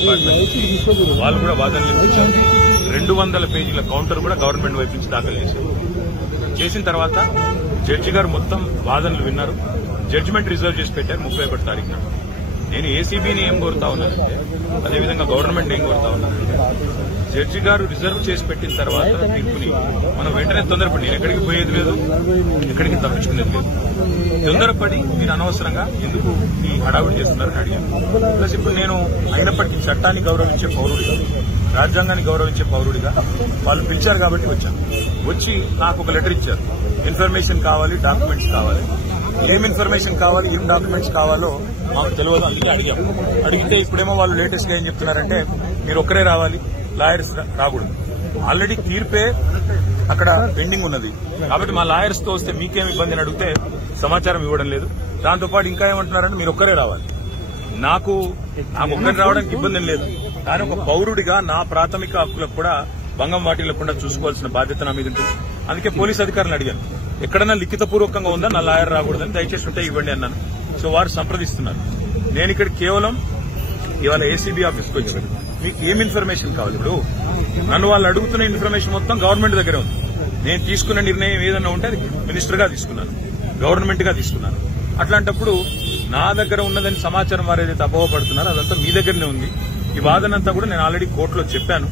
వాళ్ళు కూడా వాదనలు వినిపించారు. 200 పేజీల కౌంటర్ కూడా గవర్నమెంట్ వైపు నుంచి దాఖలు చేశారు. చేసిన తర్వాత జడ్జి గారు మొత్తం వాదనలు విన్నారు. జడ్జిమెంట్ రిజర్వ్ చేసి పెట్టారు 31 తారీఖున. నేను ఏసీబీని ఏం కోరుతా ఉన్నానంటే, అదేవిధంగా గవర్నమెంట్ ఏం కోరుతా ఉన్నానంటే, జడ్జి గారు రిజర్వ్ చేసి పెట్టిన తర్వాత తీర్పుని మనం వెంటనే తొందరపడి, నేను ఎక్కడికి పోయేది లేదు, ఎక్కడికి తప్పించుకునేది లేదు, తొందరపడి మీరు అనవసరంగా ఎందుకు ఈ హడావుడి చేస్తున్నారని అడిగాను. ప్లస్ ఇప్పుడు నేను అయినప్పటికీ చట్టాన్ని గౌరవించే పౌరుడిగా, రాజ్యాంగాన్ని గౌరవించే పౌరుడిగా వాళ్ళు పిలిచారు కాబట్టి వచ్చాను. వచ్చి నాకు ఒక లెటర్ ఇచ్చారు. ఇన్ఫర్మేషన్ కావాలి, డాక్యుమెంట్స్ కావాలి. ఏం ఇన్ఫర్మేషన్ కావాలి, ఏం డాక్యుమెంట్స్ కావాలో మాకు తెలియదు. అందుకే అడిగాం. అడిగితే ఇప్పుడేమో వాళ్ళు లేటెస్ట్ గా ఏం చెప్తున్నారంటే, మీరు ఒక్కరే రావాలి, లాయర్స్ రాకూడదు. ఆల్రెడీ తీర్పే అక్కడ పెండింగ్ ఉన్నది కాబట్టి మా లాయర్స్ తో వస్తే మీకేం ఇబ్బంది అని అడిగితే సమాచారం ఇవ్వడం లేదు. దాంతోపాటు ఇంకా ఏమంటున్నారంటే, మీరు ఒక్కరే రావాలి. నాకు ఒక్కరే రావడానికి ఇబ్బంది లేదు, కానీ ఒక పౌరుడిగా నా ప్రాథమిక హక్కులకు కూడా భంగం వాటిల్లకుండా చూసుకోవాల్సిన బాధ్యత నా మీద ఉంటుంది. అందుకే పోలీస్ అధికారులను అడిగాను, ఎక్కడైనా లిఖితపూర్వకంగా ఉందా నా లాయర్ రాకూడదని, దయచేసి ఉంటే ఇవ్వండి అన్నాను. సో వారు సంప్రదిస్తున్నారు. నేను ఇక్కడ కేవలం ఇవాళ ఏసీబీ ఆఫీస్కి వచ్చాను. మీకు ఏం ఇన్ఫర్మేషన్ కావాలి? ఇప్పుడు నన్ను వాళ్ళు అడుగుతున్న ఇన్ఫర్మేషన్ మొత్తం గవర్నమెంట్ దగ్గరే ఉంది. నేను తీసుకున్న నిర్ణయం ఏదన్నా ఉంటే అది మినిస్టర్ గా తీసుకున్నాను, గవర్నమెంట్ గా తీసుకున్నాను. అట్లాంటప్పుడు నా దగ్గర ఉన్నదని సమాచారం వారు ఏదైతే అపోహపడుతున్నారో అదంతా మీ దగ్గరనే ఉంది. ఈ వాదనంతా కూడా నేను ఆల్రెడీ కోర్టులో చెప్పాను.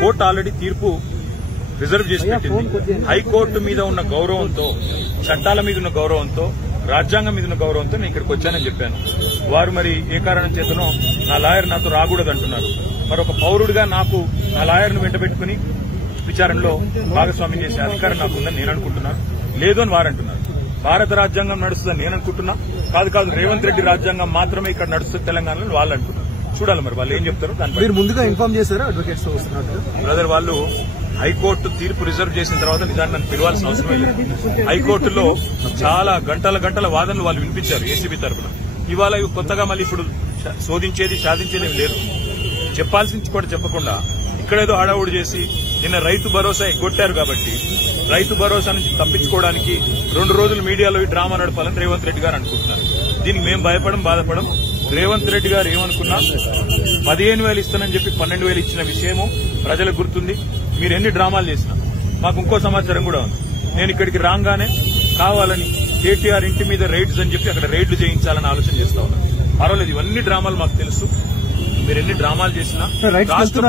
కోర్టు ఆల్రెడీ తీర్పు రిజర్వ్ చేసి పెట్టింది. హైకోర్టు మీద ఉన్న గౌరవంతో, చట్టాల మీద ఉన్న గౌరవంతో, రాజ్యాంగం మీద ఉన్న గౌరవంతో నేను ఇక్కడికి వచ్చానని చెప్పాను. వారు మరి ఏ కారణం చేతనో నా లాయర్ నాతో రాకూడదు అంటున్నారు. మరొక పౌరుడిగా నాకు నా లాయర్ను వెంటబెట్టుకుని విచారణలో భాగస్వామ్యం చేసే అధికారం నాకు ఉందని నేను అనుకుంటున్నాను. లేదు అని వారు అంటున్నారు. భారత రాజ్యాంగం నడుస్తుందని నేను అనుకుంటున్నా. కాదు రేవంత్ రెడ్డి రాజ్యాంగం మాత్రమే ఇక్కడ నడుస్తుంది తెలంగాణలో వాళ్ళు అంటున్నారు. చూడాలి మరి వాళ్ళు ఏం చెప్తారో. దాని ముందుగా ఇన్ఫార్మ్ చేశారా అడ్వకేట్స్ వస్తున్నారు? బ్రదర్, వాళ్ళు హైకోర్టు తీర్పు రిజర్వ్ చేసిన తర్వాత నిజాన్ని నన్ను పిలవాల్సిన అవసరం లేదు. హైకోర్టులో చాలా గంటల వాదనలు వాళ్ళు వినిపించారు ఏసీబీ తరఫున. ఇవాళ కొత్తగా మళ్ళీ ఇప్పుడు శోధించేది సాధించేది లేదు. చెప్పాల్సింది కూడా చెప్పకుండా ఇక్కడేదో హడావుడి చేసి నిన్న రైతు భరోసా ఎగ్గొట్టారు కాబట్టి రైతు భరోసా నుంచి తప్పించుకోవడానికి 2 రోజులు మీడియాలో ఈ డ్రామా నడపాలని రేవంత్ రెడ్డి గారు అనుకుంటున్నారు. దీనికి మేము బాధపడం. రేవంత్ రెడ్డి గారు ఏమనుకున్నా 15,000 ఇస్తానని చెప్పి 12,000 ఇచ్చిన విషయము ప్రజలకు గుర్తుంది. మీరు ఎన్ని డ్రామాలు చేసినా మాకు ఇంకో సమాచారం కూడా ఉంది. నేను ఇక్కడికి రాగానే కావాలని కేటీఆర్ ఇంటి మీద రైడ్స్ అని చెప్పి అక్కడ రైడ్లు చేయించాలని ఆలోచన చేస్తా ఉన్నాను. పర్వాలేదు, ఇవన్నీ డ్రామాలు మాకు తెలుసు. మీరు ఎన్ని డ్రామాలు చేసినా రాష్ట్ర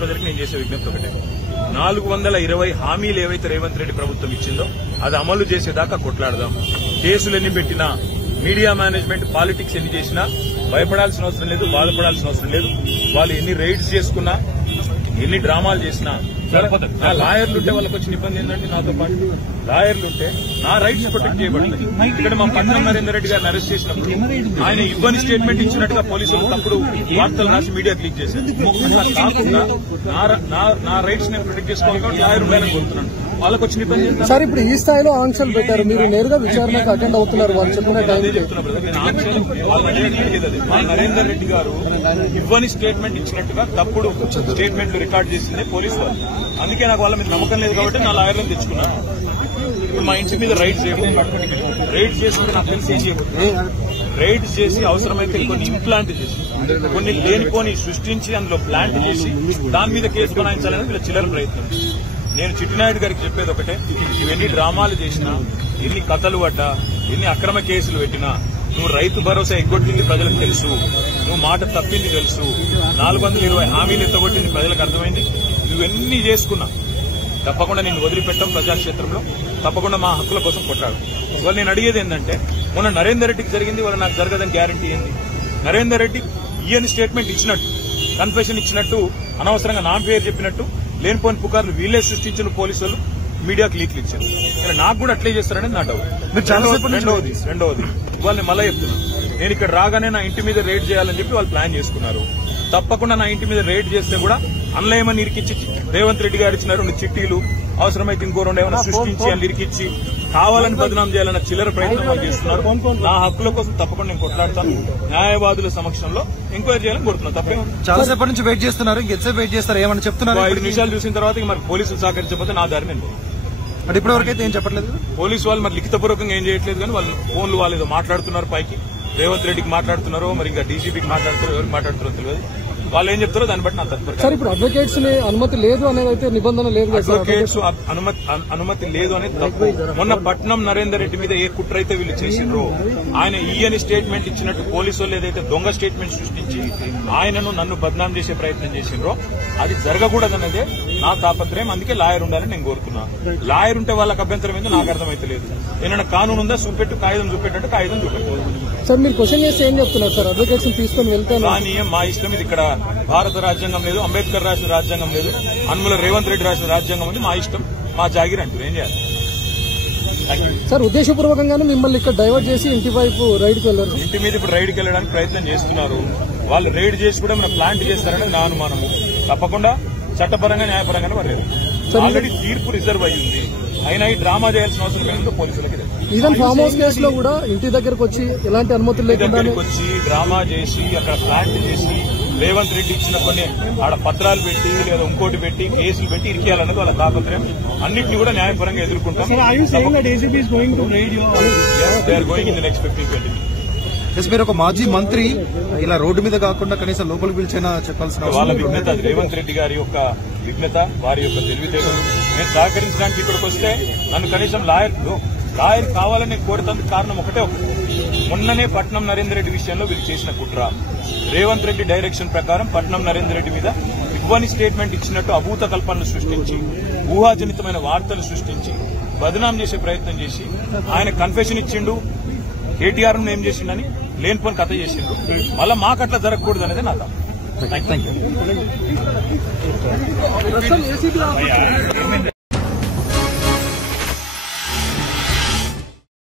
ప్రజలకి నేను చేసే విజ్ఞప్తి ఒకటే, 420 హామీలు ఏవైతే రేవంత్ రెడ్డి ప్రభుత్వం ఇచ్చిందో అది అమలు చేసేదాకా కొట్లాడదాం. కేసులు ఎన్ని పెట్టినా, మీడియా మేనేజ్మెంట్ పాలిటిక్స్ ఎన్ని చేసినా భయపడాల్సిన అవసరం లేదు, బాధపడాల్సిన అవసరం లేదు. వాళ్ళు ఎన్ని రైడ్స్ చేసుకున్నా, ఎన్ని డ్రామాలు చేసినా నా లాయర్లుంటే వాళ్ళకి వచ్చిన ఇబ్బంది ఏంటంటే, నాతో పాటు లాయర్లుంటే నా రైట్స్ ప్రొటెక్ట్ చేయబడలేదు. ఇక్కడ మా పట్నం నరేందర్ రెడ్డి గారిని అరెస్ట్ చేసినప్పుడు ఆయన ఇవ్వని స్టేట్మెంట్ ఇచ్చినట్టుగా పోలీసులు తప్పుడు వార్తలు రాసి మీడియాకి లీక్ చేశారు. అట్లా కాకుండా నా రైట్స్ నేను ప్రొటెక్ట్ చేసుకోవాలి కాబట్టి లాయర్ ఉండాలని కోరుతున్నాను. వాళ్ళకి వచ్చిన ఇబ్బంది సార్. ఇప్పుడు ఈ స్థాయిలో ఆంక్షలు పెట్టారు, మీరు నేరుగా విచారణకు అటెండ్ అవుతున్నారు. వాళ్ళు చెప్పిన టైం నరేందర్ రెడ్డి గారు ఇవ్వని స్టేట్మెంట్ ఇచ్చినట్టుగా తప్పుడు స్టేట్మెంట్లు రికార్డ్ చేసింది పోలీసు వాళ్ళు. అందుకే నాకు వాళ్ళ మీద నమ్మకం లేదు కాబట్టి నా లాయర్లను తెచ్చుకున్నాను. ఇప్పుడు మా ఇంటి మీద రైడ్ చేసి నాకు తెలిసి ఏం చేయబోతుంది, రైడ్ చేసి అవసరమైతే కొన్ని ఇంప్లాంట్ చేసి కొన్ని లేనిపోని సృష్టించి అందులో ప్లాంట్ చేసి దాని మీద కేసు కొనాయించాలని వీళ్ళ చిల్లర ప్రయత్నం. నేను చిట్టినాయుడు గారికి చెప్పేది ఒకటే, ఇవన్నీ డ్రామాలు చేసినా, ఎన్ని కథలు పడ్డా, ఎన్ని అక్రమ కేసులు పెట్టినా, నువ్వు రైతు భరోసా ఎగ్గొట్టింది ప్రజలకు తెలుసు, నువ్వు మాట తప్పింది తెలుసు, 420 హామీలు ఎత్తగొట్టింది ప్రజలకు అర్థమైంది. నువ్వెన్ని చేసుకున్నా తప్పకుండా నిన్ను వదిలిపెట్టాం. ప్రజాక్షేత్రంలో తప్పకుండా మా హక్కుల కోసం కొట్లాడు. ఇవాళ నేను అడిగేది ఏంటంటే, మొన్న నరేందర్ రెడ్డికి జరిగింది, వాళ్ళ నాకు జరగదని గ్యారంటీ ఏంది? నరేందర్ రెడ్డి ఈయన స్టేట్మెంట్ ఇచ్చినట్టు, కన్ఫెషన్ ఇచ్చినట్టు, అనవసరంగా నా పేరు చెప్పినట్టు లేనిపోని పుకార్లు వీళ్లే సృష్టించిన పోలీసులు మీడియాకు లీక్లు ఇచ్చారు. నాకు కూడా అట్లే చేస్తారనేది నా డౌట్. రెండవది ఇవాళ నేను మళ్ళీ చెప్తున్నాను, నేను ఇక్కడ రాగానే నా ఇంటి మీద రైడ్ చేయాలని చెప్పి వాళ్ళు ప్లాన్ చేసుకున్నారు. తప్పకుండా నా ఇంటి మీద రైడ్ చేస్తే కూడా అన్లయమని ఇరికిచ్చి రేవంత్ రెడ్డి గారు ఇచ్చిన 2 చిట్టీలు, అవసరమైతే ఇంకో 2 ఏమైనా సృష్టించి అని ఇరికిచ్చి కావాలని బదనాం చేయాలన్న చిల్లర ప్రయత్నం చేస్తున్నారు. నా హక్కుల కోసం తప్పకుండా నేను కొట్లాడతాను. న్యాయవాదుల సమక్షంలో ఎంక్వైరీ చేయాలని కోరుతున్నాను. తప్పే. చాలాసేపటి నుంచి వెయిట్ చేస్తున్నారు, ఇంకెంతసేపు వెయిట్ చేస్తారు, ఏమని చెప్తున్నారు? 5 నిమిషాలు చూసిన తర్వాత మరి పోలీసులు సహకరించకపోతే నా దారి నేను. అంటే ఇప్పటివరకైతే ఏం చెప్పట్లేదు పోలీసు వాళ్ళు. మరి లిఖితపూర్వకంగా ఏం చేయట్లేదు, కానీ వాళ్ళు ఫోన్లు ఏదో మాట్లాడుతున్నారు పైకి. రేవంత్ రెడ్డికి మాట్లాడుతున్నారో, మరి ఇంకా డీజీపీకి మాట్లాడుతున్నారో, ఎవరికి మాట్లాడుతున్నారో తెలియదు. వాళ్ళు ఏం చెప్తారో దాన్ని బట్టి నా తదుపరి. సార్ ఇప్పుడు అడ్వకేట్స్ ని అనుమతి లేదు అనేది అయితే నిబంధన లేదు కదా సార్? అడ్వకేట్స్ అనుమతి లేదు అనేది తప్పు. మొన్న పట్నం నరేందర్ రెడ్డి మీద ఏ కుట్ర అయితే వీళ్ళు చేసిండ్రో, ఆయన ఈయని స్టేట్మెంట్ ఇచ్చినట్టు పోలీసు వాళ్ళు ఏదైతే దొంగ స్టేట్మెంట్ సృష్టించి ఆయనను నన్ను బద్నాం చేసే ప్రయత్నం చేసిండ్రో అది జరగకూడదన్నదే నా తాపత్రయం. అందుకే లాయర్ ఉండాలని నేను కోరుకున్నాను. లాయర్ ఉంటే వాళ్ళకి అభ్యంతరం ఏందో నాకు అర్థమైతలేదు. ఏమైనా కానూను ఉందా చూపెట్టు, కాగితం చూపెట్టు, కాగితం చూపెట్టు. సార్ మీరు క్వశ్చన్ చేస్తే ఏం చెప్తున్నారు సార్? అడ్వకేట్స్ తీసుకొని వెళ్తాను కానీ మా ఇష్టం. ఇది ఇక్కడ భారత రాజ్యాంగం లేదు, అంబేద్కర్ రాసిన రాజ్యాంగం లేదు, అన్ముల రేవంత్ రెడ్డి రాసిన రాజ్యాంగం ఉంది. మా ఇష్టం, మా జాగిర్ అంటూ ఏం చేయాలి? సార్ ఉద్దేశపూర్వకంగానే మిమ్మల్ని ఇక్కడ డైవర్ట్ చేసి ఇంటి వైపు రైడ్కి వెళ్లారు. ఇంటి మీద ఇప్పుడు రైడ్కి వెళ్ళడానికి ప్రయత్నం చేస్తున్నారు. వాళ్ళు రైడ్ చేసి కూడా మనం ప్లాంట్ చేస్తారనేది నా అనుమానము. తప్పకుండా చట్టపరంగా న్యాయపరంగానే పర్లేదు. ఆల్రెడీ తీర్పు రిజర్వ్ అయ్యింది. అయినా ఈ డ్రామా చేయాల్సిన అవసరం ఏంటో పోలీసులకి తెలుసు. ఈవెన్ ఫామ్ హౌస్ కేసులో కూడా ఇంటి దగ్గరకు వచ్చి ఎలాంటి అనుమతులు లేకుండా వచ్చి డ్రామా చేసి అక్కడ ప్లాంట్ చేసి రేవంత్ రెడ్డి ఇచ్చిన కొన్ని ఆడ పత్రాలు పెట్టి లేదా ఇంకోటి పెట్టి కేసులు పెట్టి ఇరికేయాలన్నది వాళ్ళ తాపత్రయం. అన్నింటినీ కూడా న్యాయపరంగా ఎదుర్కొంటాం. మీరు ఒక మాజీ మంత్రి ఇలా రోడ్డు మీద కాకుండా కనీసం లోపలికి పిలిచైనా చెప్పాల్సిన వాళ్ళ విఘ్నత, అది రేవంత్ రెడ్డి గారి యొక్క విఘ్నత, వారి యొక్క తెలివితేటలు. నేను సహకరించడానికి ఇక్కడికి వస్తే నన్ను కనీసం లాయర్ కావాలని కోరుతందుకు కారణం ఒకటే. మొన్ననే పట్నం నరేందర్ రెడ్డి విషయంలో వీళ్ళు చేసిన కుట్ర, రేవంత్ రెడ్డి డైరెక్షన్ ప్రకారం పట్నం నరేందర్ రెడ్డి మీద ఇవ్వని స్టేట్మెంట్ ఇచ్చినట్టు అభూత కల్పనలు సృష్టించి, ఊహాజనితమైన వార్తలు సృష్టించి బదనాం చేసే ప్రయత్నం చేసి ఆయన కన్ఫెషన్ ఇచ్చిండు. కేటీఆర్ ఏం చేసిండని లేనిపోని కథ చేసిండ్రు. మళ్ళా మాకట్లా జరగకూడదు అనేది నా థాట్.